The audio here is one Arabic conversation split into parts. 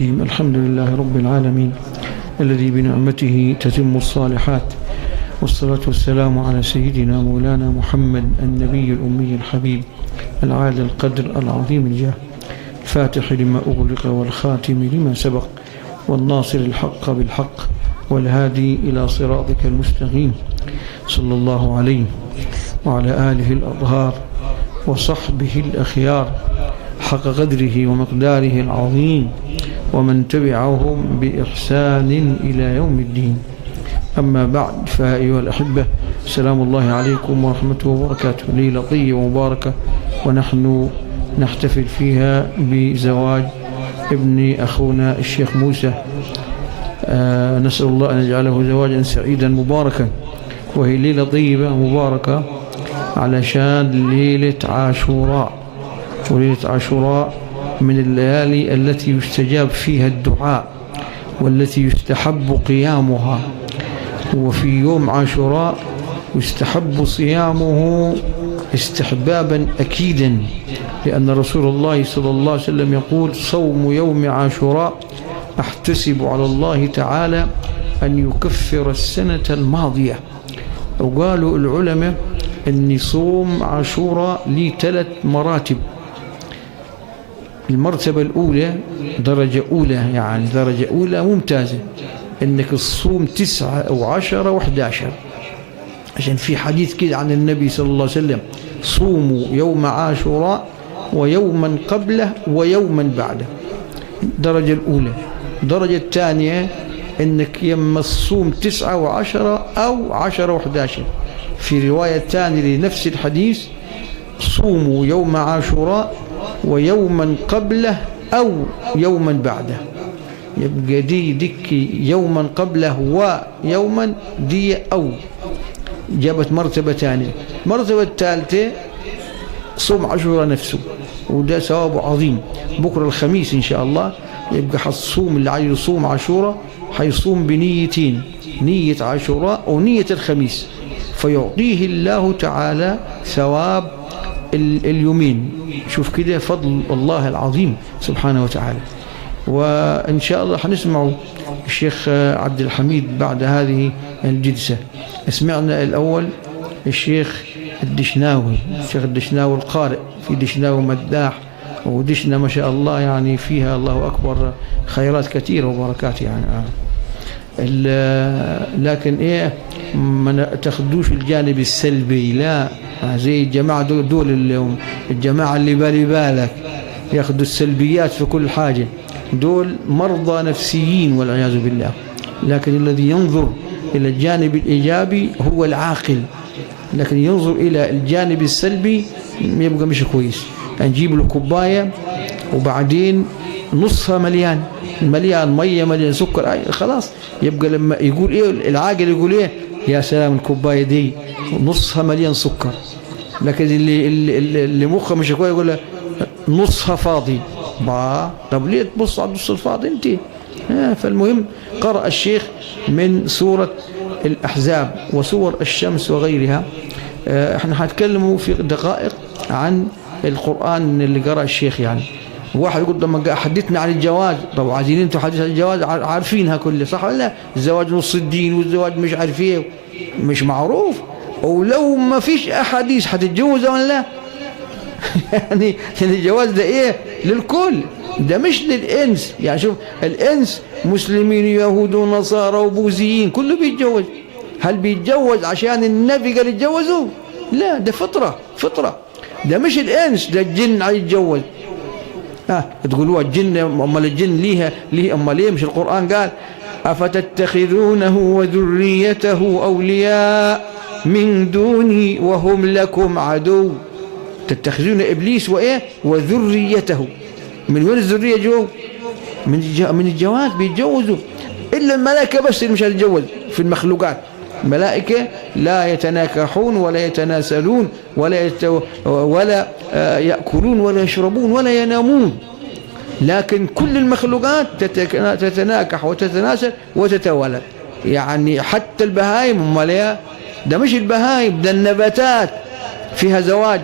الحمد لله رب العالمين الذي بنعمته تتم الصالحات، والصلاة والسلام على سيدنا مولانا محمد النبي الأمي الحبيب العالي القدر العظيم الجاه، الفاتح لما أغلق والخاتم لما سبق، والناصر الحق بالحق، والهادي إلى صراطك المستقيم، صلى الله عليه وعلى آله الأطهار وصحبه الأخيار حق قدره ومقداره العظيم، ومن تبعهم بإحسان إلى يوم الدين. أما بعد، فأيها الأحبة، سلام الله عليكم ورحمته وبركاته. ليلة طيبة ومباركة، ونحن نحتفل فيها بزواج ابن أخونا الشيخ موسى. نسأل الله أن يجعله زواجا سعيدا مباركا. وهي ليلة طيبة مباركة علشان ليلة عاشوراء، وليلة عاشوراء من الليالي التي يستجاب فيها الدعاء والتي يستحب قيامها. وفي يوم عاشوراء يستحب صيامه استحبابا أكيدا، لأن رسول الله صلى الله عليه وسلم يقول: صوم يوم عاشوراء أحتسب على الله تعالى أن يكفر السنة الماضية. وقالوا العلماء أن صوم عاشوراء لي 3 مراتب. المرتبة الأولى درجة أولى، يعني درجة أولى ممتازة، أنك تصوم 9 أو 10 و11، عشان في حديث كده عن النبي صلى الله عليه وسلم: صوموا يوم عاشوراء ويوما قبله ويوما بعده. الدرجة الأولى. الدرجة الثانية أنك يما تصوم 9 و10 أو 10 و11. في رواية ثانية لنفس الحديث: صوموا يوم عاشوراء ويوما قبله أو يوما بعده. يبقى ديك يوما قبله ويوما دي أو جابت مرتبة ثانية. مرتبة الثالثة صوم عاشوراء نفسه، وده ثوابه عظيم. بكرة الخميس إن شاء الله يبقى حصوم اللي عايز يصوم عاشوراء حيصوم بنيتين: نية عاشوراء ونية الخميس، فيعطيه الله تعالى ثواب اليومين. شوف كده فضل الله العظيم سبحانه وتعالى. وإن شاء الله حنسمع الشيخ عبد الحميد بعد هذه الجلسة. سمعنا الأول الشيخ الدشناوي، الشيخ الدشناوي القارئ في دشناوي مداح، ودشنا ما شاء الله يعني فيها الله أكبر خيرات كثيرة وبركات يعني. لكن إيه، ما تاخدوش الجانب السلبي، لا، زي الجماعة دول الجماعة اللي بالك ياخدوا السلبيات في كل حاجة، دول مرضى نفسيين والعياذ بالله. لكن الذي ينظر إلى الجانب الإيجابي هو العاقل، لكن ينظر إلى الجانب السلبي يبقى مش كويس. نجيب له كوباية وبعدين نصها مليان مية، مليان سكر، خلاص يبقى لما يقول إيه العاقل يقول إيه: يا سلام الكوباية دي نصها مليان سكر. لكن اللي مخه مش كويس يقول نصها فاضي. طب ليه تبص على النص الفاضي انت؟ فالمهم قرأ الشيخ من سورة الأحزاب وسور الشمس وغيرها. احنا هنتكلموا في دقائق عن القرآن اللي قرأ الشيخ. يعني واحد يقول لما حدثنا عن الجواز، طب عايزين انتوا حديث عن الجواز عارفينها كلها، صح ولا لا؟ الزواج نص الدين، والزواج مش عارف ايه، مش معروف. ولو ما فيش احاديث هتتجوز ولا لا؟ يعني الجواز ده ايه؟ للكل، ده مش للانس. يعني شوف، الانس مسلمين يهود ونصارى وبوذيين كله بيتجوز. هل بيتجوز عشان النبي قال يتجوزوا؟ لا، ده فطرة. ده مش الانس، ده الجن عايز يتجوز. تقولوا الجن، امال الجن ليه امال ليه؟ مش القرآن قال: افتتخذونه وذريته اولياء من دوني وهم لكم عدو. تتخذون ابليس وايه وذريته. من وين الذريه؟ جو من الجواز بيتجوزوا. الا الملائكه بس اللي مش هتتجوز في المخلوقات. الملائكه لا يتناكحون ولا يتناسلون ولا ياكلون ولا يشربون ولا ينامون. لكن كل المخلوقات تتناكح وتتناسل وتتولد. يعني حتى البهائم، امال ده مش البهائم، ده النباتات فيها زواج.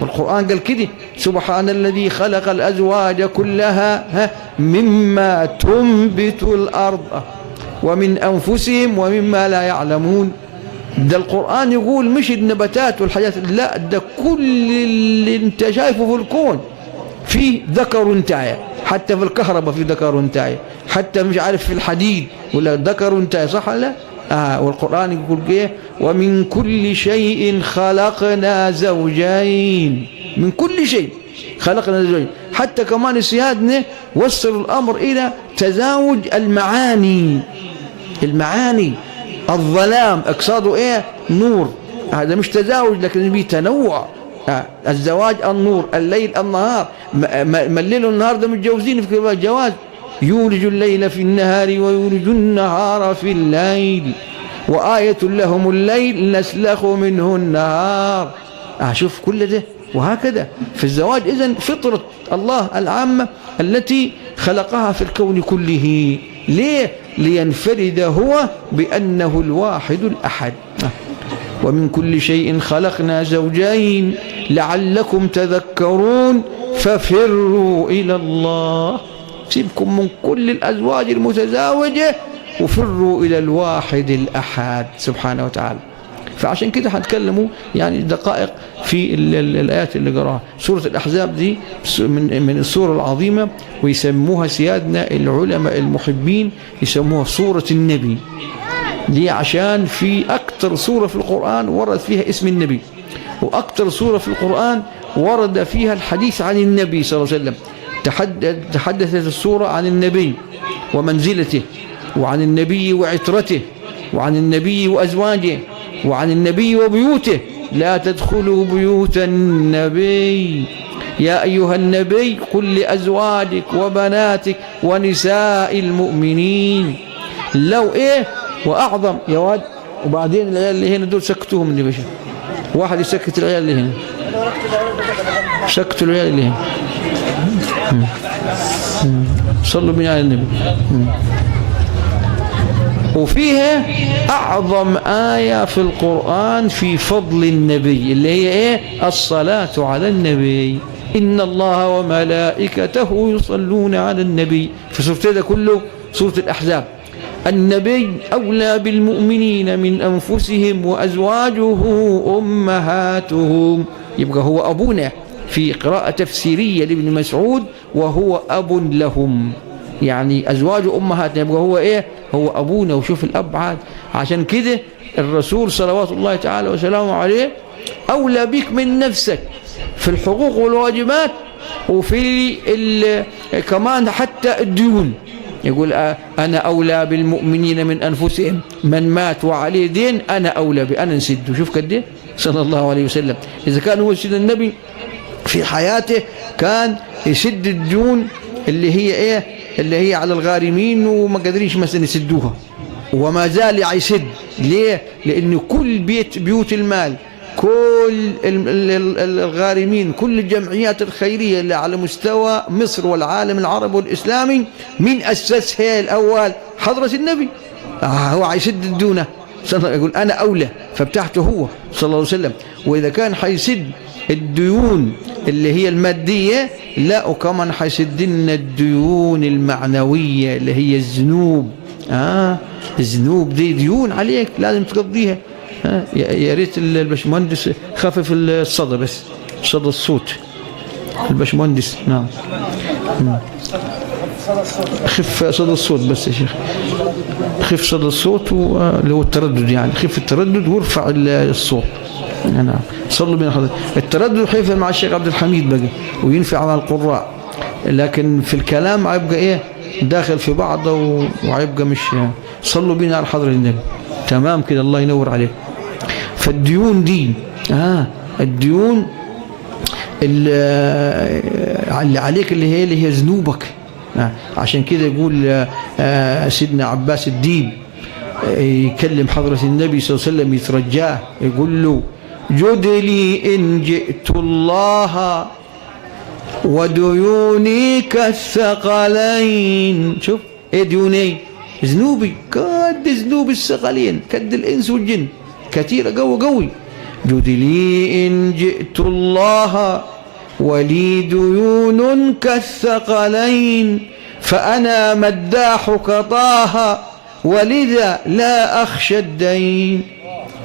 والقرآن قال كده سبحان الذي خلق الأزواج كلها مما تنبت الأرض ومن أنفسهم ومما لا يعلمون. ده القرآن يقول مش النباتات والحاجات، لا، ده كل اللي انت شايفه في الكون فيه ذكر وانثى، حتى في الكهرباء في ذكر وانثى، حتى مش عارف في الحديد ولا ذكر وانثى، صح ولا لا؟ والقرآن يقول ايه؟ ومن كل شيء خلقنا زوجين، من كل شيء خلقنا زوجين. حتى كمان سيادنا وصلوا الأمر إلى تزاوج المعاني. المعاني الظلام اقصاده ايه؟ نور. هذا مش تزاوج لكن به تنوع. الزواج النور، الليل النهار، ما الليل والنهار ده متجوزين في الجواز. يولج الليل في النهار ويولج النهار في الليل وآية لهم الليل نسلخ منه النهار. شوف كل ده. وهكذا في الزواج. إذن فطرة الله العامة التي خلقها في الكون كله. ليه؟ لينفرد هو بأنه الواحد الأحد. ومن كل شيء خلقنا زوجين لعلكم تذكرون ففروا إلى الله. سيبكم من كل الأزواج المتزاوجة وفروا إلى الواحد الأحد سبحانه وتعالى. فعشان كده هنتكلموا يعني دقائق في الآيات اللي قراها. سورة الأحزاب دي من السورة العظيمة، ويسموها سيادنا العلماء المحبين يسموها سورة النبي. دي عشان في أكثر سورة في القرآن ورد فيها اسم النبي، وأكثر سورة في القرآن ورد فيها الحديث عن النبي صلى الله عليه وسلم. تحدثت السورة عن النبي ومنزلته، وعن النبي وعترته، وعن النبي وأزواجه، وعن النبي وبيوته. لا تدخلوا بيوت النبي يا أيها النبي قل لأزواجك وبناتك ونساء المؤمنين. لو إيه وأعظم يا واد. وبعدين العيال اللي هنا دول سكتوهم اللي بشا، واحد يسكت العيال اللي هنا، سكتوا العيال اللي هنا. صلوا بنا على النبي. وفيها أعظم آية في القرآن في فضل النبي اللي هي إيه؟ الصلاة على النبي. إن الله وملائكته يصلون على النبي. في سورة ده كله سورة الأحزاب. النبي أولى بالمؤمنين من أنفسهم وأزواجه أمهاتهم. يبقى هو أبونا في قراءة تفسيرية لابن مسعود، وهو أب لهم، يعني أزواج أمهاتنا. يبقى هو إيه؟ هو أبونا. وشوف الأبعاد. عشان كده الرسول صلوات الله تعالى وسلامه عليه أولى بك من نفسك في الحقوق والواجبات، وفي كمان حتى الديون. يقول أنا أولى بالمؤمنين من أنفسهم، من مات وعليه دين أنا أولى بأنا نسده. شوف قد صلى الله عليه وسلم. إذا كان هو سيد النبي في حياته كان يسد الديون اللي هي إيه؟ اللي هي على الغارمين وما قادرينش مثلا يسدوها، وما زال يسد. ليه؟ لأن كل بيوت المال، كل الغارمين، كل الجمعيات الخيرية اللي على مستوى مصر والعالم العربي والإسلامي، من أسسها الأول حضرة النبي. هو يسد الدونه، يقول أنا أولى، فبتاعته هو صلى الله عليه وسلم. وإذا كان حيسد الديون اللي هي المادية، لا، وكمان حيسد لنا الديون المعنوية اللي هي الذنوب. الذنوب دي ديون عليك لازم تقضيها. يا ريت الباشمهندس خفف الصدى، بس صدى الصوت الباشمهندس. نعم، خف صدى الصوت بس يا شيخ، خف صدى الصوت اللي هو التردد، يعني خف التردد وارفع الصوت. نعم، صلوا بنا حضرتك. التردد حيفعل مع الشيخ عبد الحميد بقى، وينفع مع القراء، لكن في الكلام هيبقى ايه داخل في بعضه وهيبقى مش. صلوا بنا على حضرة النبي. تمام كده، الله ينور عليك. فالديون دي الديون اللي عليك اللي هي ذنوبك. عشان كده يقول سيدنا عباس الدين يكلم حضرة النبي صلى الله عليه وسلم يترجاه، يقول له جد لي إن جئت الله وديوني كالثقلين. شوف ايه ديوني؟ ذنوبي كد ذنوب الثقلين، كد الإنس والجن، كثيرة قوي. جد لي إن جئت الله ولي ديون كالثقلين فأنا مداحك طه ولذا لا أخشى الدين.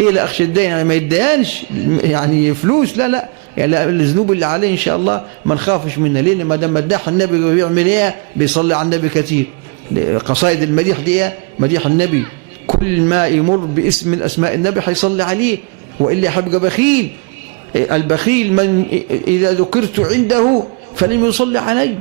إيه لا أخشى الدين؟ يعني ما يدينش يعني فلوس، لا لا، يعني الذنوب اللي عليه إن شاء الله ما نخافش منها. لأن ما دام مداح النبي بيعمل إيه؟ بيصلي على النبي كثير. قصائد المديح دي إيه؟ مديح النبي، كل ما يمر باسم من أسماء النبي حيصلي عليه، وإلا حيبقى بخيل. البخيل من إذا ذكرت عنده فلم يصلي علي.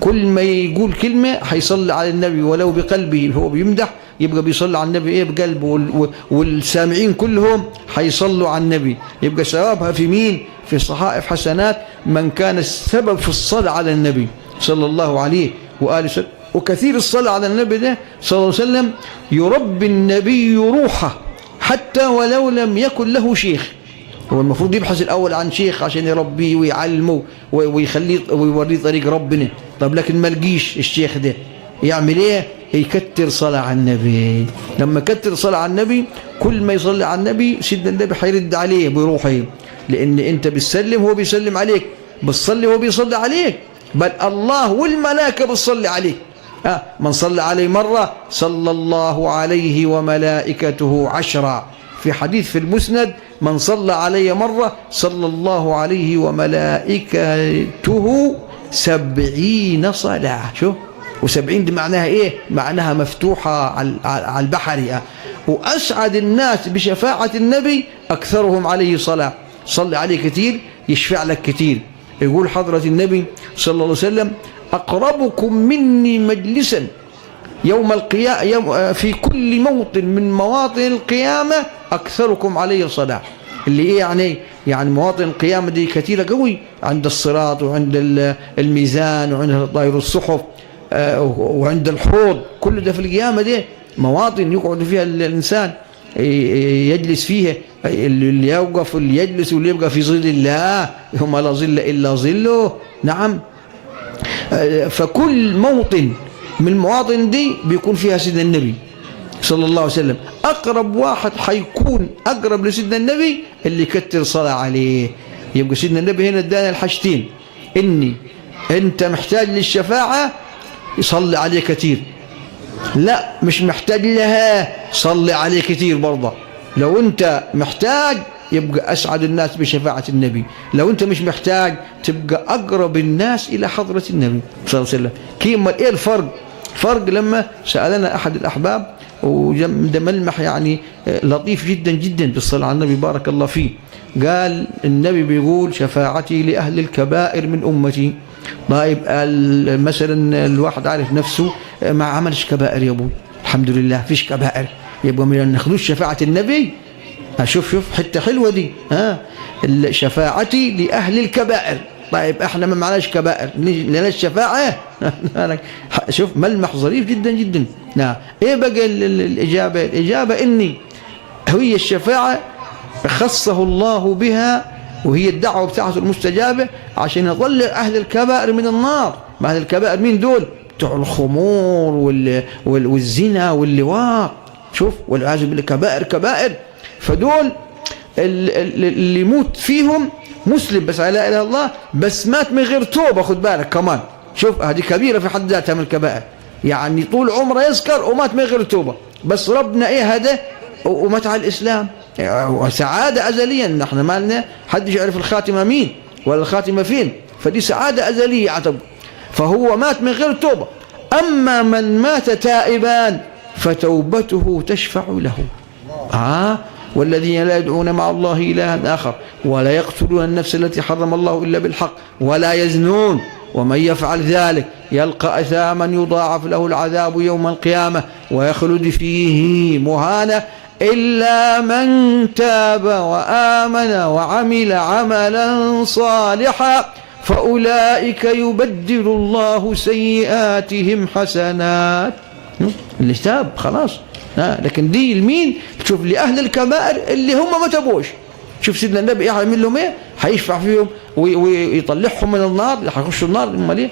كل ما يقول كلمة حيصلي على النبي ولو بقلبه، هو بيمدح يبقى بيصلي على النبي إيه بقلبه، والسامعين كلهم حيصلوا على النبي، يبقى ثوابها في مين؟ في صحائف حسنات من كان السبب في الصلاة على النبي صلى الله عليه وآله وسلم. وكثير الصلاة على النبي ده صلى الله عليه وسلم يربي النبي روحه حتى ولو لم يكن له شيخ. هو المفروض يبحث الأول عن شيخ عشان يربيه ويعلمه ويخليه ويوريه طريق ربنا. طب لكن ما لقيش الشيخ ده يعمل ايه؟ يكتر صلاة على النبي. لما كتر صلاة على النبي كل ما يصلي على النبي سيدنا النبي حيرد عليه بروحه، لأن أنت بتسلم هو بيسلم عليك، بتصلي هو بيصلي عليك، بل الله والملائكة بتصلي عليك. من صلى عليه مرة صلى الله عليه وملائكته 10. في حديث في المسند من صلى علي مرة صلى الله عليه وملائكته 70 صلاة. شوف، و70 دي معناها ايه؟ معناها مفتوحة على البحر. وأسعد الناس بشفاعة النبي أكثرهم عليه صلاة. صلي عليه كتير يشفع لك كتير. يقول حضرة النبي صلى الله عليه وسلم أقربكم مني مجلسا يوم القيامة في كل موطن من مواطن القيامة أكثركم علي صلاة. اللي إيه يعني مواطن القيامة دي كثيرة قوي، عند الصراط وعند الميزان وعند طائر الصحف وعند الحوض، كل ده في القيامة دي مواطن يقعد فيها الإنسان يجلس فيها، اللي يوقف واللي يجلس واللي يبقى في ظل الله يوم لا ظل إلا ظله. نعم، فكل موطن من المواطن دي بيكون فيها سيدنا النبي صلى الله عليه وسلم. أقرب واحد حيكون أقرب لسيدنا النبي اللي كتر صلاة عليه. يبقى سيدنا النبي هنا ادانا الحاجتين، إني أنت محتاج للشفاعة يصلي عليه كتير، لا مش محتاج لها صلي عليه كتير برضه. لو أنت محتاج يبقى أسعد الناس بشفاعة النبي، لو أنت مش محتاج تبقى أقرب الناس إلى حضرة النبي صلى الله عليه وسلم. كيف إيه الفرق؟ فرق لما سألنا أحد الأحباب وده ملمح يعني لطيف جدا جدا بالصلاة على النبي بارك الله فيه. قال النبي بيقول شفاعتي لأهل الكبائر من أمتي. طيب مثلا الواحد عارف نفسه ما عملش كبائر يا أبوي، الحمد لله فيش كبائر، يبقى ما ناخذوش شفاعة النبي. شوف حتة حلوة دي، شفاعتي لأهل الكبائر. طيب احنا ما معناش كبائر لنا الشفاعة. شوف ملمح ظريف جدا جدا. نعم، ايه بقى الإجابة؟ الإجابة إني هي الشفاعة خصه الله بها، وهي الدعوة بتاعته المستجابة عشان يطلع أهل الكبائر من النار. ما أهل الكبائر مين دول؟ بتوع الخمور والزنا واللواط. شوف، والعياذ بالله كبائر. فدول اللي يموت فيهم مسلم بس لا اله الا الله، بس مات من غير توبه، خد بالك كمان. شوف هذه كبيره في حد ذاتها من الكبائر، يعني طول عمره يسكر ومات من غير توبه، بس ربنا ايه هذا ومات على الاسلام. سعاده ازليه، نحن ما لنا حد يعرف الخاتمه مين ولا الخاتمه فين، فدي سعاده ازليه اعتبر. فهو مات من غير توبه. اما من مات تائبا فتوبته تشفع له. والذين لا يدعون مع الله إلها آخر ولا يقتلون النفس التي حرم الله إلا بالحق ولا يزنون ومن يفعل ذلك يلقى أثاما يضاعف له العذاب يوم القيامة ويخلد فيه مهانا إلا من تاب وآمن وعمل عملا صالحا فأولئك يبدل الله سيئاتهم حسنات. اللي تاب خلاص. لكن دي المين؟ شوف لأهل الكبائر اللي هم ما تابوش. شوف سيدنا النبي يعمل لهم ايه؟ هيشفع فيهم ويطلعهم من النار. هيخشوا النار، امال ايه؟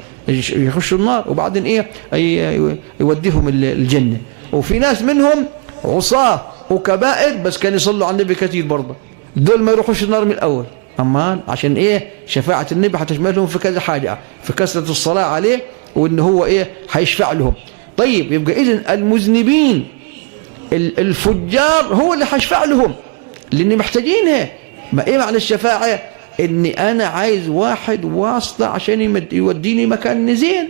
يخشوا النار وبعدين ايه؟ يوديهم الجنة. وفي ناس منهم عصاة وكبائر بس كانوا يصلوا على النبي كثير برضه. دول ما يروحوش النار من الأول. أما عشان إيه؟ شفاعة النبي هتشملهم في كذا حاجة، في كثرة الصلاة عليه، وإن هو إيه؟ هيشفع لهم. طيب يبقى إذن المذنبين الفجار هو اللي هيشفع لهم، لأن محتاجينها. ما إيه معنى الشفاعة؟ إني أنا عايز واحد واسطة عشان يوديني مكان زين،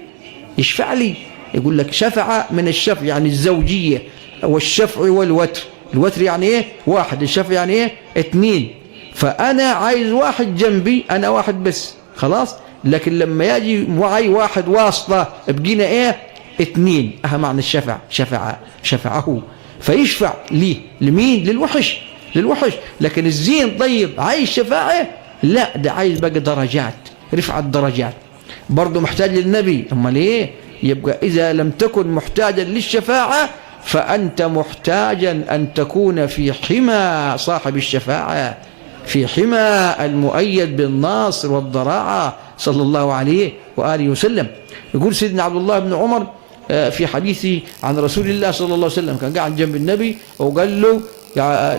يشفع لي. يقول لك شفع من الشفع يعني الزوجية، والشفع والوتر. الوتر يعني إيه؟ واحد. الشفع يعني إيه؟ 2. فأنا عايز واحد جنبي، أنا واحد بس خلاص، لكن لما يجي معي واحد واسطة بقينا إيه؟ 2. معنى الشفع. شفعه فيشفع ليه. لمين؟ للوحش. لكن الزين طيب عايز شفاعة؟ لا، ده عايز بقى درجات، رفع الدرجات، برضه محتاج للنبي. أمال إيه؟ يبقى إذا لم تكن محتاجا للشفاعة فأنت محتاجا أن تكون في حمى صاحب الشفاعة، في حمى المؤيد بالناصر والضراعة صلى الله عليه وآله وسلم. يقول سيدنا عبد الله بن عمر في حديثه عن رسول الله صلى الله عليه وسلم، كان قاعد جنب النبي وقال له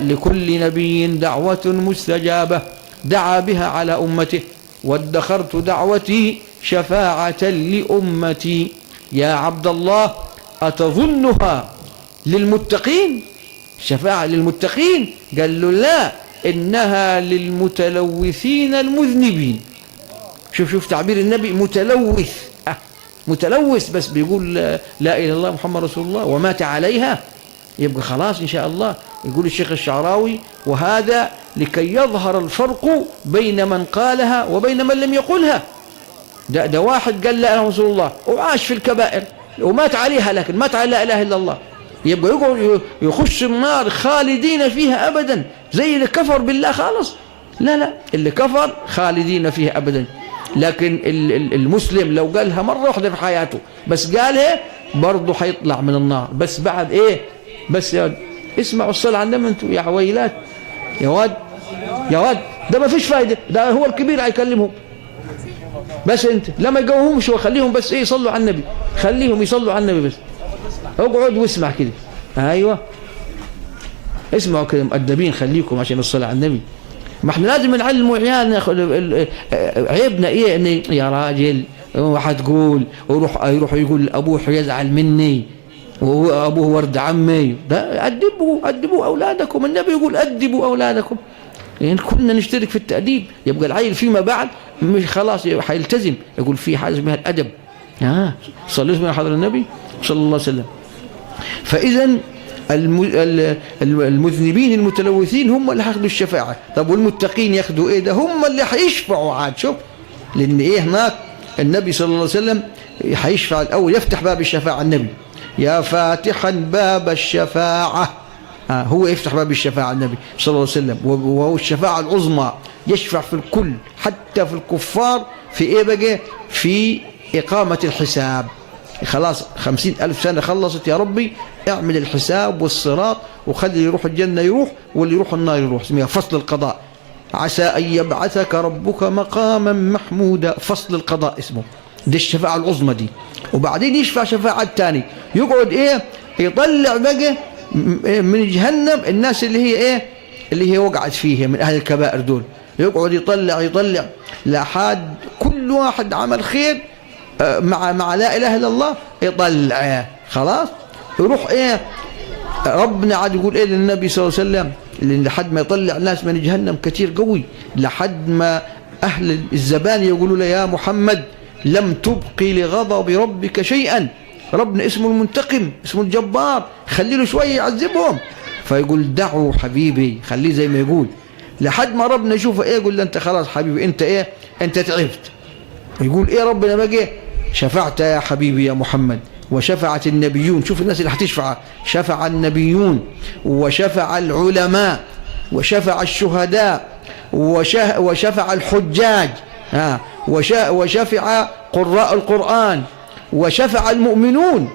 لكل نبي دعوة مستجابة دعا بها على أمته، وادخرت دعوتي شفاعة لأمتي. يا عبد الله أتظنها للمتقين؟ شفاعة للمتقين؟ قال له لا، إنها للمتلوثين المذنبين. شوف تعبير النبي، متلوث. متلوث بس بيقول لا إله إلا الله محمد رسول الله ومات عليها، يبقى خلاص إن شاء الله. يقول الشيخ الشعراوي: وهذا لكي يظهر الفرق بين من قالها وبين من لم يقولها. ده واحد قال لا إله إلا رسول الله وعاش في الكبائر ومات عليها، لكن مات على لا إله إلا الله، يبقى يقعد يخش النار خالدين فيها أبدا زي اللي كفر بالله خالص؟ لا، اللي كفر خالدين فيها أبدا. لكن المسلم لو قالها مرة واحدة في حياته بس قالها برضه حيطلع من النار، بس بعد إيه؟ بس يا واد اسمعوا الصلاة على النبي انتوا يا عويلات. يا واد ده ما فيش فايدة، ده هو الكبير هيكلمهم، بس انت لما يجاوبهمش وخليهم بس ايه يصلوا على النبي، خليهم يصلوا على النبي بس. اقعد واسمع كده. ايوه اسمعوا كده مؤدبين، خليكم عشان الصلاة على النبي. ما احنا لازم نعلم عيالنا. عيبنا ايه ان يا راجل وحتقول ويروح يقول ابوه يزعل مني وابوه ورد عمي. ده أدبوا اولادكم، النبي يقول أدبوا اولادكم. يعني كنا نشترك في التأديب، يبقى العيل فيما بعد مش خلاص حيلتزم، يقول في حاجه اسمها الادب. صلوا على حضرة النبي صلى الله عليه وسلم. فاذا المذنبين المتلوثين هم اللي هياخذوا الشفاعه. طب والمتقين ياخذوا ايه؟ ده هم اللي هيشفعوا عاد. شوف، لان ايه هناك النبي صلى الله عليه وسلم هيشفع الاول، يفتح باب الشفاعه النبي. يا فاتحا باب الشفاعه، هو يفتح باب الشفاعه النبي صلى الله عليه وسلم، وهو الشفاعه العظمى، يشفع في الكل حتى في الكفار. في ايه بقى؟ في اقامه الحساب. خلاص 50,000 سنة خلصت، يا ربي اعمل الحساب والصراط وخلي اللي يروح الجنة يروح واللي يروح النار يروح. اسمها فصل القضاء. عسى أن يبعثك ربك مقاما محمودا، فصل القضاء اسمه. دي الشفاعة العظمى دي. وبعدين يشفع شفاعة تاني، يقعد ايه؟ يطلع بقى من جهنم الناس اللي هي ايه؟ اللي هي وقعت فيها من أهل الكبائر دول. يقعد يطلع لحد كل واحد عمل خير مع لا إله إلا الله يطلع. خلاص يروح ايه؟ ربنا عاد يقول ايه للنبي صلى الله عليه وسلم؟ لحد ما يطلع ناس من جهنم كتير قوي، لحد ما أهل الزبان يقولوا له يا محمد لم تبقي لغضب ربك شيئا. ربنا اسمه المنتقم، اسمه الجبار، خلي له شوية يعذبهم. فيقول دعوا حبيبي، خليه زي ما يقول، لحد ما ربنا يشوفه ايه؟ يقول له انت خلاص حبيبي، انت ايه؟ انت تعبت. يقول ايه ربنا بقى؟ شفعت يا حبيبي يا محمد، وشفعت النبيون. شوف الناس اللي هتشفع، شفع النبيون وشفع العلماء وشفع الشهداء وشفع الحجاج وشفع قراء القرآن وشفع المؤمنون.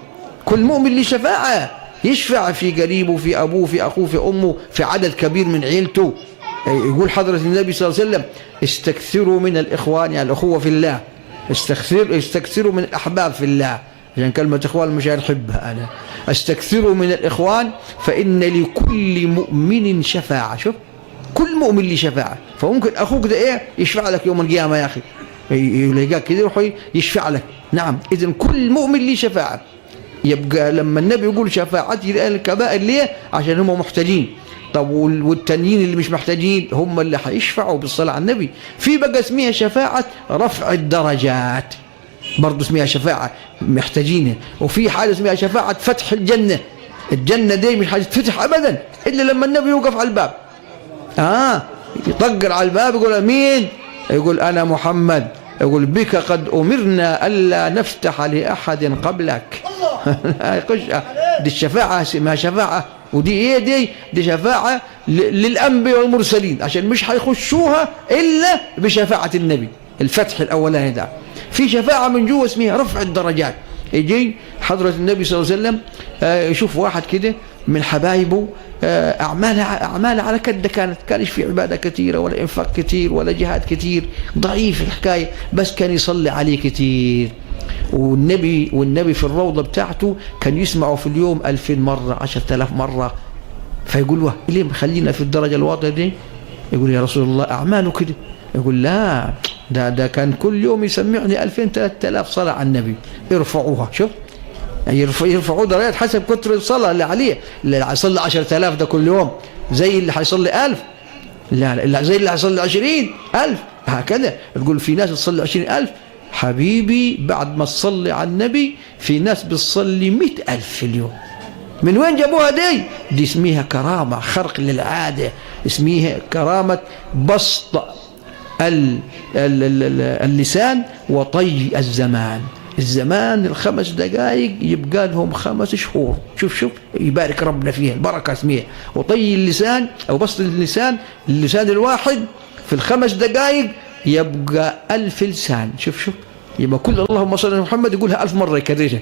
كل مؤمن له شفاعة، يشفع في قريبه، في أبوه، في أخوه، في أمه، في عدد كبير من عيلته. يقول حضرة النبي صلى الله عليه وسلم استكثروا من الإخوان، يعني الأخوة في الله، استكثروا من الأحباب في الله، عشان كلمة إخوان مش هنحبها أنا. استكثروا من الإخوان فإن لكل مؤمن شفاعة. شوف، كل مؤمن له شفاعة. فممكن أخوك ده إيه يشفع لك يوم القيامة يا أخي، يلاقاك كده يروح يشفع لك. نعم، إذن كل مؤمن له شفاعة. يبقى لما النبي يقول شفاعتي لأهل الكبائر ليه؟ عشان هم محتاجين. طب والتانيين اللي مش محتاجين هم اللي هيشفعوا بالصلاة على النبي. في بقى اسمها شفاعة رفع الدرجات، برضه اسمها شفاعة محتاجينها. وفي حاجة اسمها شفاعة فتح الجنة. الجنة دي مش هتتفتح أبدا إلا لما النبي يوقف على الباب، يطقر على الباب يقول مين؟ يقول أنا محمد. يقول بك قد أمرنا ألا نفتح لأحد قبلك. يخش دي الشفاعة، اسمها شفاعة. ودي ايه دي شفاعة للأنبياء والمرسلين، عشان مش هيخشوها إلا بشفاعة النبي. الفتح الأولاني ده. في شفاعة من جوه اسمها رفع الدرجات. يجي حضرة النبي صلى الله عليه وسلم يشوف واحد كده من حبايبه أعمال على كده، كانش في عبادة كثيرة ولا إنفاق كثير ولا جهاد كثير، ضعيف الحكاية، بس كان يصلي عليه كثير. والنبي في الروضة بتاعته كان يسمعه في اليوم 2000 مرة 10,000 مرة. فيقول له ليه خلينا في الدرجة الواطية دي؟ يقول يا رسول الله أعماله كده. يقول لا، ده كان كل يوم يسمعني 2000 3000 صلاة على النبي. يرفعوها، شوف يرفعوا درجات حسب كتر الصلاة اللي عليه. اللي هيصلي 10,000 ده كل يوم زي اللي هيصلي 1000؟ لا، زي اللي هيصلي 20,000. هكذا تقول في ناس تصلي 20,000. حبيبي بعد ما تصلي على النبي في ناس بتصلي 100,000 في اليوم. من وين جابوها دي؟ دي اسمها كرامة خرق للعادة، اسمها كرامة بسط اللسان وطي الزمان. الزمان ال5 دقائق يبقى لهم 5 شهور. شوف يبارك ربنا فيها، البركة اسمها. وطي اللسان أو بسط اللسان الواحد في ال5 دقائق يبقى 1000 لسان. شوف يبقى كل اللهم صل على محمد يقولها 1000 مرة يكررها.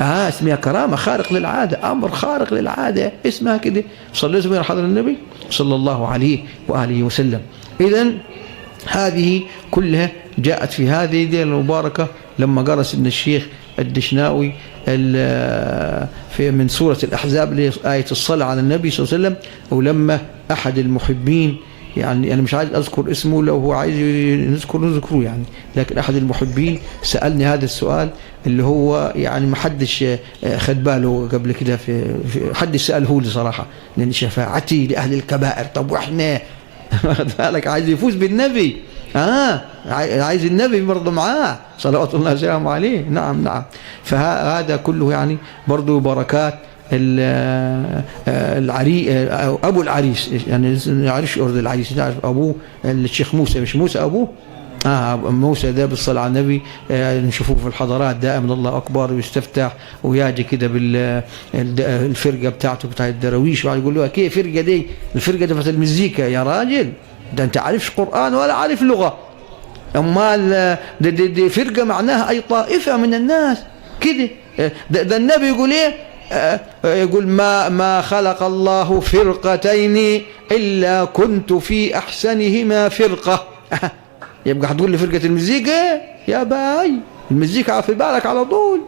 اسمها كرامة خارق للعادة، أمر خارق للعادة، اسمها كده. صليتم على حضرة النبي صلى الله عليه وآله وسلم. إذن هذه كلها جاءت في هذه الليلة المباركة لما قرأ سيدنا الشيخ الدشناوي في من سورة الأحزاب لآية الصلاة على النبي صلى الله عليه وسلم. ولما أحد المحبين، يعني أنا مش عايز أذكر اسمه، لو هو عايز نذكره يعني، لكن أحد المحبين سألني هذا السؤال اللي هو يعني ما حدش خد باله قبل كده، في حد سأله لي صراحة، لأن شفاعتي لأهل الكبائر. طب وإحنا واخد بالك عايز يفوز بالنبي، عايز النبي برضه معاه صلوات الله وسلامه عليه. نعم. فهذا كله يعني برضه بركات أبو العريس، يعني يعرفش أرض العريس، تعرف أبوه الشيخ موسى، مش موسى أبوه موسى ده بالصلاة على النبي. نشوفوه في الحضارات دائما الله أكبر ويستفتح وياجي كده بالفرقة بتاعته بتاع الدراويش، وقاعد يقول له كيف فرقة دي؟ الفرقة دي بتاعت المزيكا يا راجل، ده أنت عارفش قرآن ولا عارف لغة. أمال دي فرقة معناها أي طائفة من الناس كده. ده النبي يقول إيه؟ يقول ما خلق الله فرقتين إلا كنت في أحسنهما فرقة. يبقى هتقول لي فرقة المزيكا يا باي، المزيكا في بالك على طول.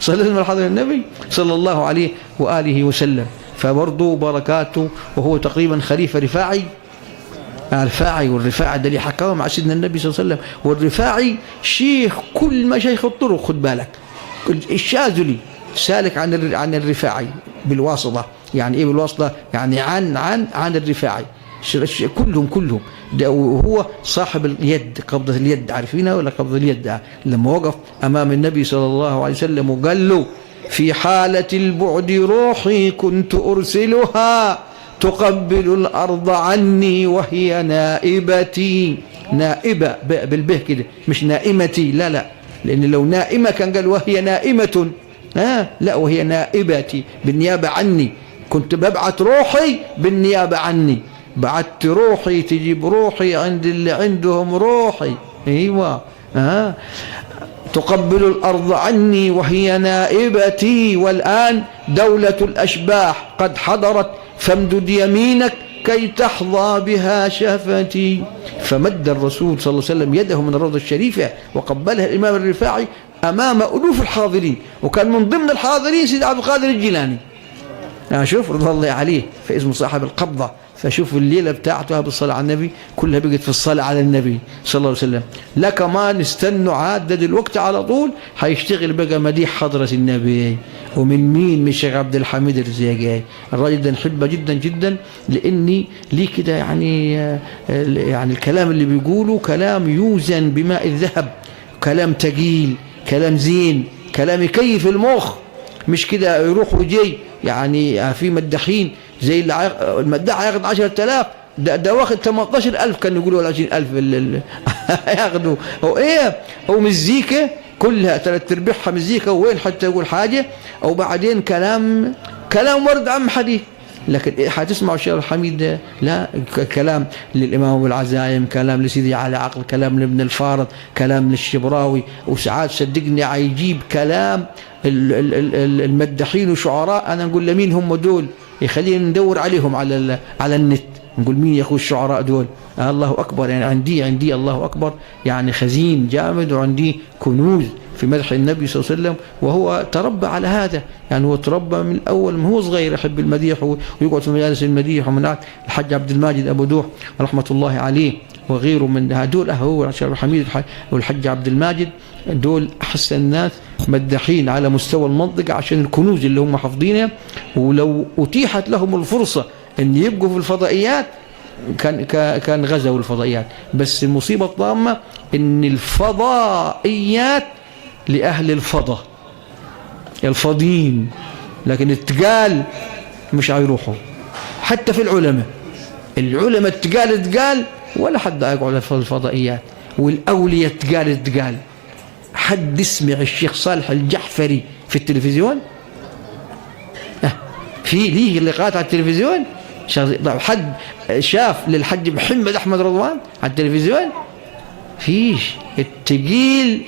صلى الله على النبي صلى الله عليه وآله وسلم. فبرضه بركاته، وهو تقريبا خليفة رفاعي. الرفاعي والرفاعي ده اللي حكاهم مع سيدنا النبي صلى الله عليه وسلم. والرفاعي شيخ كل مشايخ الطرق، خد بالك. الشاذلي سالك عن الرفاعي بالواسطة. يعني ايه بالواسطة؟ يعني عن الرفاعي. كلهم ده، وهو صاحب اليد، قبضة اليد، عارفينها ولا قبضة اليد؟ لما وقف أمام النبي صلى الله عليه وسلم وقال له في حالة البعد روحي كنت أرسلها تقبل الأرض عني وهي نائبتي. نائبة بالبه كده، مش نائمتي، لا، لأن لو نائمة كان قال وهي نائمة، لا، وهي نائبتي بالنيابة عني. كنت ببعت روحي بالنيابة عني، بعت روحي تجيب روحي عند اللي عندهم روحي. ايوه، تقبل الأرض عني وهي نائبتي، والآن دولة الأشباح قد حضرت فامدد يمينك كي تحظى بها شفتي. فمد الرسول صلى الله عليه وسلم يده من الروضة الشريفة وقبلها الإمام الرفاعي أمام ألوف الحاضرين، وكان من ضمن الحاضرين سيد عبد القادر الجيلاني. شوف رضي الله عليه، فاسمه صاحب القبضة فشوف الليلة بتاعتها بالصلاة على النبي كلها بقت في الصلاة على النبي صلى الله عليه وسلم. لا كمان استنوا عدد الوقت على طول هيشتغل بقى مديح حضرة النبي. ومن مين؟ من الشيخ عبد الحميد الرزيقي. الراجل ده نحبه جدا جدا لاني ليه كده يعني الكلام اللي بيقوله كلام يوزن بماء الذهب، كلام تقيل، كلام زين، كلام يكيف المخ، مش كده يروح ويجي. يعني في مداحين زي المداح هياخد 10,000، ده واخد 18,000 كانوا يقولوا ولا 20,000 ياخدوا. هو ايه؟ هو مزيكا كلها 3/4 مزيكا، وين حتى يقول حاجه او بعدين كلام ورد عم حديث. لكن هتسمعوا الشيخ الحميد لا، كلام للامام ابو العزايم، كلام لسيدي علي عقل، كلام لابن الفارض، كلام للشبراوي، وساعات صدقني هيجيب كلام المداحين وشعراء. انا نقول لمين هم دول؟ يخلينا ندور عليهم على النت، نقول مين يا اخو الشعراء دول؟ الله اكبر. يعني عندي الله اكبر يعني خزين جامد، وعندي كنوز في مدح النبي صلى الله عليه وسلم. وهو تربى على هذا، يعني هو تربى من الاول من هو صغير يحب المديح ويقعد في مجالس المديح. ومن الحاج عبد الماجد ابو دوح رحمه الله عليه وغيره من هدول، هو الشيخ الحميد والحج عبد الماجد، دول احسن الناس مداحين على مستوى المنطقه عشان الكنوز اللي هم حافظينها. ولو اتيحت لهم الفرصه ان يبقوا في الفضائيات كان غزوا الفضائيات. بس المصيبه الطامه ان الفضائيات لاهل الفضاء الفاضيين، لكن التقال مش هيروحوا. حتى في العلماء التقال ولا حد يقعد في الفضائيات. والاولياء التقال. حد يسمع الشيخ صالح الجعفري في التلفزيون؟ في ليه لقاءات على التلفزيون؟ حد شاف للحج محمد احمد رضوان على التلفزيون؟ فيش. التقيل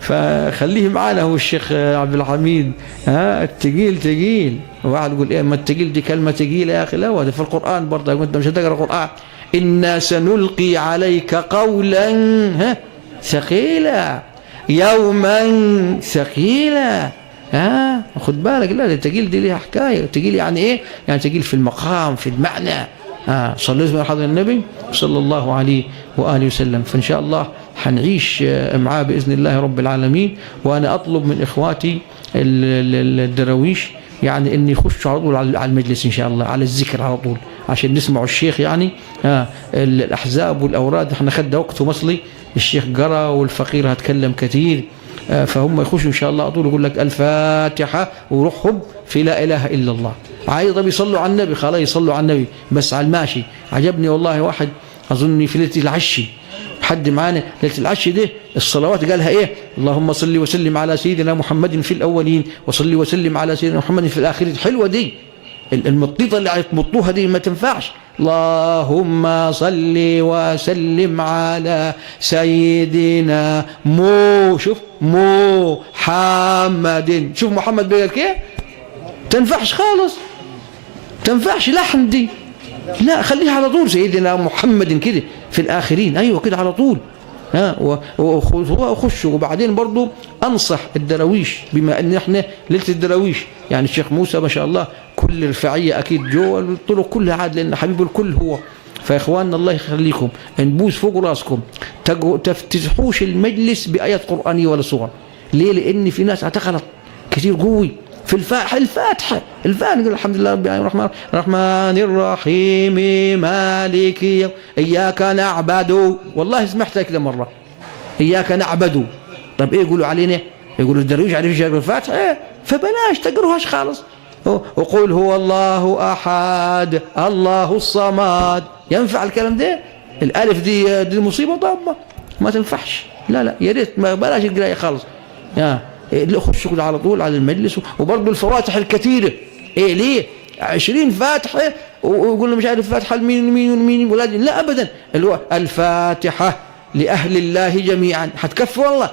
فخليه معانا هو الشيخ عبد الحميد. التقيل. وواحد يقول ايه ما التقيل دي كلمه ثقيله يا اخي. لا، وهذا في القران برضه، انت مش هتقرا القران. انا سنلقي عليك قولا ثقيلا يوما ثقيلا. خد بالك. لا، التقيل دي ليها حكايه. التقيل يعني ايه؟ يعني تقيل في المقام، في المعنى. صلوا على حضرة النبي صلى الله عليه وآله وسلم. فإن شاء الله حنعيش معاه بإذن الله رب العالمين. وأنا أطلب من إخواتي الدراويش يعني أن يخشوا على طول على المجلس إن شاء الله، على الذكر على طول، عشان نسمعوا الشيخ. يعني الأحزاب والأوراد احنا خدنا وقت مصلي، الشيخ قرأ والفقير هتكلم كثير، فهم يخشوا إن شاء الله على طول. يقول لك الفاتحة وروحهم في لا إله إلا الله. عايز بيصلوا على النبي، خلاص يصلوا على النبي بس على الماشي. عجبني والله واحد أظني في ليلة العشي، حد معانا ليلة العشي ده الصلوات قالها إيه؟ اللهم صل وسلم على سيدنا محمد في الأولين وصل وسلم على سيدنا محمد في الآخرين. حلوة دي، المطيطة اللي هيطمطوها دي ما تنفعش. اللهم صل وسلم على سيدنا شوف محمد. شوف محمد بيقول كيف؟ تنفعش خالص، تنفعش لحن دي. لا، خليها على طول سيدنا محمد كده في الآخرين. أيوة كده على طول. وخشوا. وبعدين برضو أنصح الدراويش، بما أن احنا ليلة الدراويش يعني الشيخ موسى ما شاء الله كل رفاعية أكيد جوا الطرق كلها عاد، لأن حبيب الكل هو. فإخواننا الله يخليكم نبوس فوق راسكم تفتحوش المجلس بآيات قرآنية ولا صور. ليه؟ لأن في ناس هتغلط كتير قوي في الفاتحة. نقول الحمد لله رب العالمين الرحمن الرحيم مالك إياك نعبد. والله سمعتها كده مرة، إياك نعبد. طب إيه يقولوا علينا؟ يقولوا الدرويش عارف يقرأ الفاتحة، فبلاش تقروهاش خالص. وقل هو الله أحد الله الصمد. ينفع الكلام ده؟ الألف دي مصيبة ضامة، ما تنفعش. لا يا ريت بلاش القراية خالص. خشوا كده على طول على المجلس. وبرضه الفواتح الكثيرة. ايه ليه 20 فاتحة ويقول له مش عارف فاتحة لمين ولاد؟ لا ابدا. اللي هو الفاتحة لأهل الله جميعا. هتكفي والله؟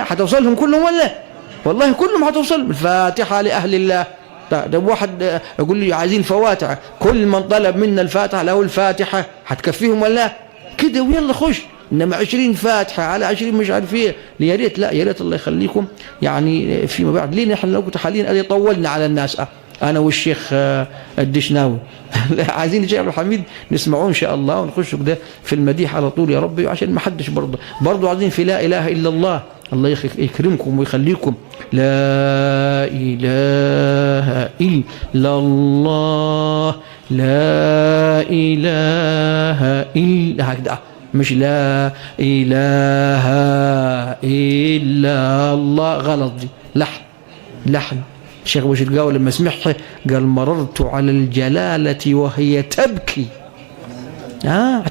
هتوصلهم كلهم ولا؟ والله كلهم هتوصل. الفاتحة لأهل الله. ده واحد يقول لي عايزين فواتح، كل من طلب منا الفاتحة له الفاتحة، هتكفيهم ولا؟ كده ويلا خش. إنما 20 فاتحة على 20 مش عارف ايه. يا ريت. لا يا ريت الله يخليكم يعني فيما بعد. ليه نحن لو كنت حاليا طولنا على الناس أنا والشيخ الدشناوي عايزين الشيخ عبد الحميد نسمعوه إن شاء الله، ونخش كده في المديح على طول يا ربي، عشان ما حدش برضه عايزين في لا إله إلا الله. الله يكرمكم ويخليكم. لا إله إلا الله، لا إله إلا، هكذا مش لا إله إلا الله، غلط دي، لحن. الشيخ ابو شرقاوي لما سمعها قال مررت على الجلالة وهي تبكي.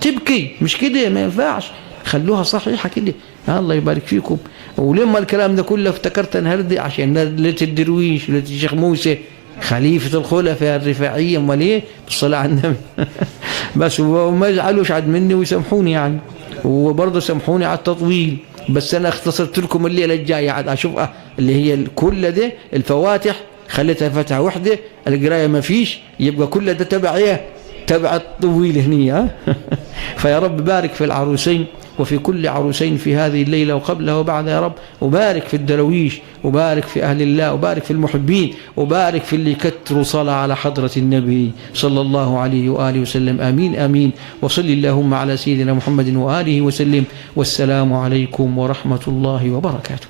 تبكي مش كده، ما ينفعش، خلوها صحيحة كده. الله يبارك فيكم. ولما الكلام ده كله افتكرت انهردي عشان ليلة الدرويش، ليلة الشيخ موسى خليفة الخلفاء الرفاعية، امال ايه بالصلاة على النبي. بس وما يزعلوش عاد مني ويسامحوني يعني، وبرضه سامحوني على التطويل، بس انا اختصرت لكم الليله الجايه عاد اشوف اللي هي كل ده الفواتح خليتها فتحه واحده، القرايه ما فيش، يبقى كل ده تبع ايه؟ تبع الطويل هني. فيا رب بارك في العروسين وفي كل عروسين في هذه الليلة وقبلها وبعدها يا رب، وبارك في الدرويش، وبارك في أهل الله، وبارك في المحبين، وبارك في اللي كتروا صلاة على حضرة النبي صلى الله عليه وآله وسلم. آمين آمين. وصل اللهم على سيدنا محمد وآله وسلم. والسلام عليكم ورحمة الله وبركاته.